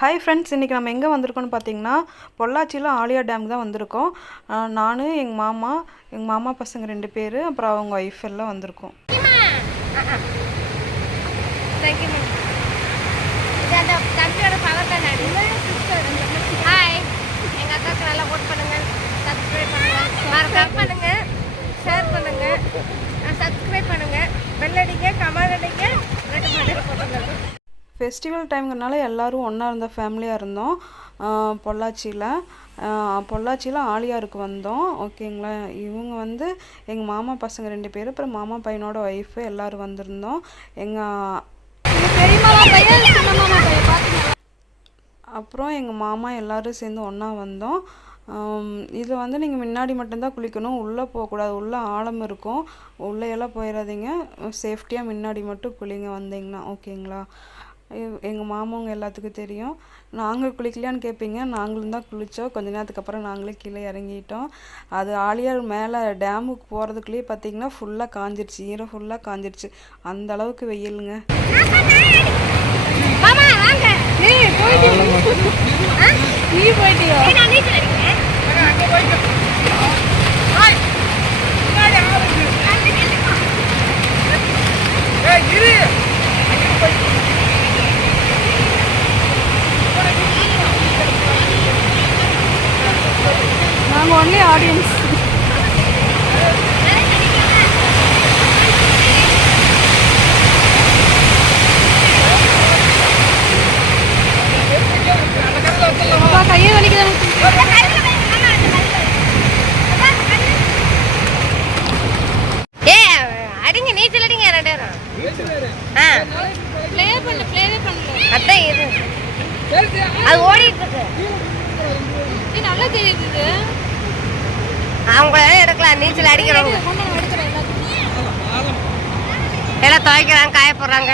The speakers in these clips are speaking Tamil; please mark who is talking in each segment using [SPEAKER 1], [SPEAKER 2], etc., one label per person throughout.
[SPEAKER 1] ஹாய் ஃப்ரெண்ட்ஸ் இன்றைக்கி நம்ம எங்கே வந்திருக்கோம்னு பார்த்தீங்கன்னா பொள்ளாச்சியில் ஆலியா டேம் தான் வந்திருக்கோம். நான் எங்கள் மாமா எங்கள் மாமா பசங்க ரெண்டு பேர் அப்புறம் அவங்க ஒய்ஃப் எல்லாம் வந்திருக்கோம்.
[SPEAKER 2] தேங்க்யூ
[SPEAKER 1] ஃபெஸ்டிவல் டைம்ங்கிறனால எல்லோரும் ஒன்றா இருந்த ஃபேமிலியாக இருந்தோம். பொள்ளாச்சியில். பொள்ளாச்சியில் ஆலியாருக்கு வந்தோம். ஓகேங்களா இவங்க வந்து எங்கள் மாமா பசங்க ரெண்டு பேர் அப்புறம் மாமா பையனோட ஒய்ஃபு எல்லோரும் வந்திருந்தோம். எங்கள் அப்புறம் எங்கள் மாமா எல்லோரும் சேர்ந்து ஒன்றா வந்தோம். இதில் வந்து நீங்கள் முன்னாடி மட்டும்தான் குளிக்கணும். உள்ளே போகக்கூடாது. உள்ளே ஆழம் இருக்கும். உள்ளே எல்லாம் போயிடாதீங்க சேஃப்டியாக முன்னாடி மட்டும் குளிங்க வந்தீங்கன்னா. ஓகேங்களா எங்கள் மாமாங்க எல்லாத்துக்கும் தெரியும். நாங்கள் குளிக்கலையான்னு கேட்பீங்க நாங்களும் தான் குளித்தோம் கொஞ்ச நேரத்துக்கு அப்புறம் நாங்களே கீழே இறங்கிட்டோம். அது ஆலியார் மேலே டேமுக்கு போகிறதுக்குள்ளேயே பார்த்தீங்கன்னா ஃபுல்லாக காஞ்சிருச்சு. ஈரம் ஃபுல்லாக காஞ்சிருச்சு. அந்த அளவுக்கு வெயிலுங்க.
[SPEAKER 2] மாமா
[SPEAKER 1] நாங்கள் ஒன்லி ஆடியன்ஸ் கையை வலிக்குது
[SPEAKER 2] அது ஓடிட்டு இருக்கு.
[SPEAKER 3] நல்லா தெரியுது இது
[SPEAKER 2] அவங்க எடுக்கலாம் நீச்சல் அடிக்கிறவங்க எல்லாம் துவைக்கிறாங்க காய போடுறாங்க.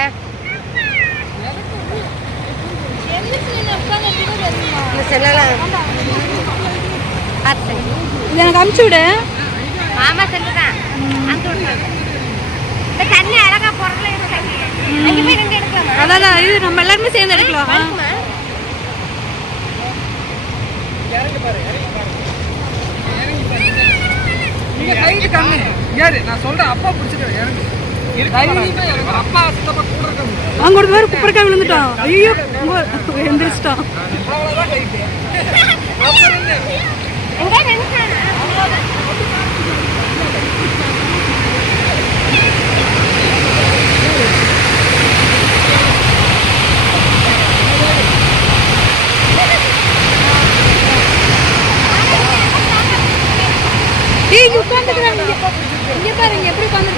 [SPEAKER 3] எனக்கு அமுச்சு விடு.
[SPEAKER 2] விடுறாங்க. தண்ணி அழகா
[SPEAKER 3] அதான் இது நம்ம எல்லாருமே சேர்ந்து எடுக்கலாம்.
[SPEAKER 4] கைது கம்மி. ஏறு நான் சொல்றேன் அப்பா பிடிச்சிக்கிறேன் இறங்கு. அப்பா சித்தப்பா கூட இருக்க
[SPEAKER 3] அங்க ஒரு பேர் குப்பரக்காய் விழுந்துட்டான். ஐயோ எந்திரிச்சிட்டான்.
[SPEAKER 4] அவ்வளவுதான் அப்புறம் என்ன
[SPEAKER 2] எங்க நின்னுட்டானா?
[SPEAKER 3] ஏய் இங்க உட்காந்துக்கிறாங்க இங்க பாரு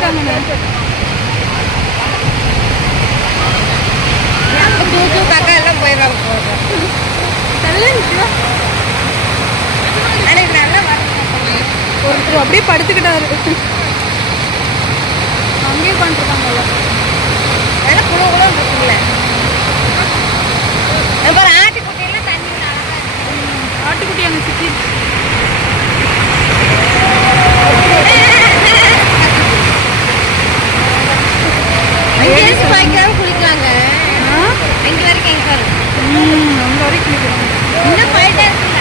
[SPEAKER 3] உட்காந்துருக்காங்கன்னு
[SPEAKER 2] தூ தூ காக்கா எல்லாம் போயிடுறாங்க போகுது. ஆனா இது நல்லா
[SPEAKER 3] ஒருத்தர் அப்படியே படுத்துக்கிட்டாரு. அங்கேயே உட்காந்துருக்காங்கல்ல
[SPEAKER 2] நல்லா குழு குழு இருக்குல்ல அப்புறம் ஆட்டுக்குட்டியெல்லாம் தண்ணி அழகா இருக்கு
[SPEAKER 3] ஆட்டுக்குட்டி அங்கே சுற்றி
[SPEAKER 2] அங்கே இருந்து வாங்கிக்கலாம் குளிக்கலாங்க அங்கே வரைக்கும் எங்க பாரு
[SPEAKER 3] அங்கே வரைக்கும் நிற்கிறாங்க
[SPEAKER 2] இன்னும் போயிட்டே இருக்குல்ல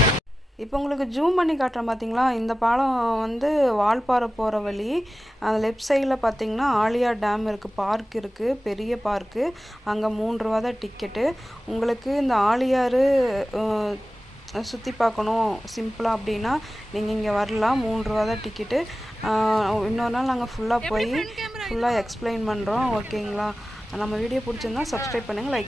[SPEAKER 1] இப்போ உங்களுக்கு ஜூம் பண்ணி காட்டுறேன் பார்த்தீங்களா இந்த பாலம் வந்து வால்பாறை போகிற வழி அந்த லெஃப்ட் சைடில் பார்த்தீங்கன்னா ஆலியா டேம் இருக்குது பார்க் இருக்குது பெரிய பார்க்கு அங்கே மூணு ரூபா தான் டிக்கெட்டு உங்களுக்கு இந்த ஆலியாறு சுற்றி பார்க்கணும். சிம்பிளாக அப்படின்னா நீங்கள் இங்கே வரலாம். மூணு ரூபா தான் டிக்கெட்டு இன்னொரு நாள் நாங்கள் ஃபுல்லாக போய் ஃபுல்லாக எக்ஸ்பிளைன் பண்ணுறோம் ஓகேங்களா நம்ம வீடியோ பிடிச்சிருந்தா சப்ஸ்கிரைப் பண்ணுங்கள் லைக்